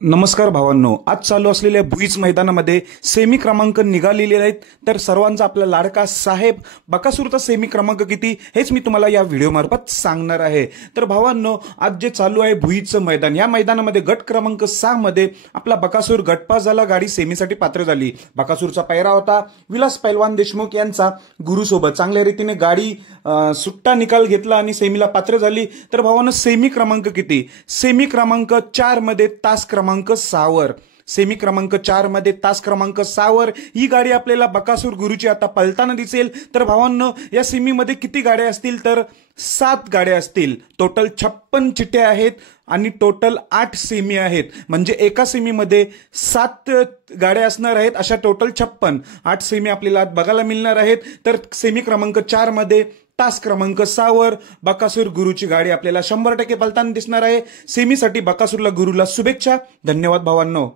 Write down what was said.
नमस्कार भावांनो, आज चालू असलेल्या भुईच मैदानामध्ये सेमी क्रमांक निघालेले आहेत. तर सर्वांचा आपला लाडका साहेब बकासूरचा सेमी क्रमांक किती हेच मी तुम्हाला या व्हिडिओमार्फत सांगणार आहे. तर भावांनो, आज जे चालू आहे भुईचं मैदान, या मैदानामध्ये गट क्रमांक 6 मध्ये आपला बकासूर गटपास झाला, गाडी सेमीसाठी पात्र झाली. बकासूरचा पैरा होता विलास पैलवान देशमुख यांचा गुरुसोबत. चांगल्या रीतीने गाडी सुट्टा निकाल घेतला आणि सेमीला पात्र झाली. तर भावांनो, सेमी क्रमांक किती? सेमी क्रमांक 4 मध्ये तास क्रमांक 6 वर, सेमी क्रमांक 4 मध्ये तास क्रमांक 6 वर ही गाडी आपल्याला बकासूर गुरुची आता पळताना दिसेल. तर भावांनो, या सेमीमध्ये किती गाड्या असतील? तर 7 गाड्या असतील. टोटल 56 चिठ्ठ्या आहेत आणि टोटल 8 सेमी आहेत. म्हणजे एका सेमीमध्ये 7 गाड्या असणार आहेत. अशा टोटल 56 8 सेमी आपल्याला बघायला मिळणार आहेत. तर सेमी क्रमांक 4 मध्ये तास क्रमांक 6 वर बकासूर गुरुची गाडी आपल्याला 100% पळताना दिसणार आहे. सेमीसाठी बकासूरला गुरुला शुभेच्छा. धन्यवाद भावांनो.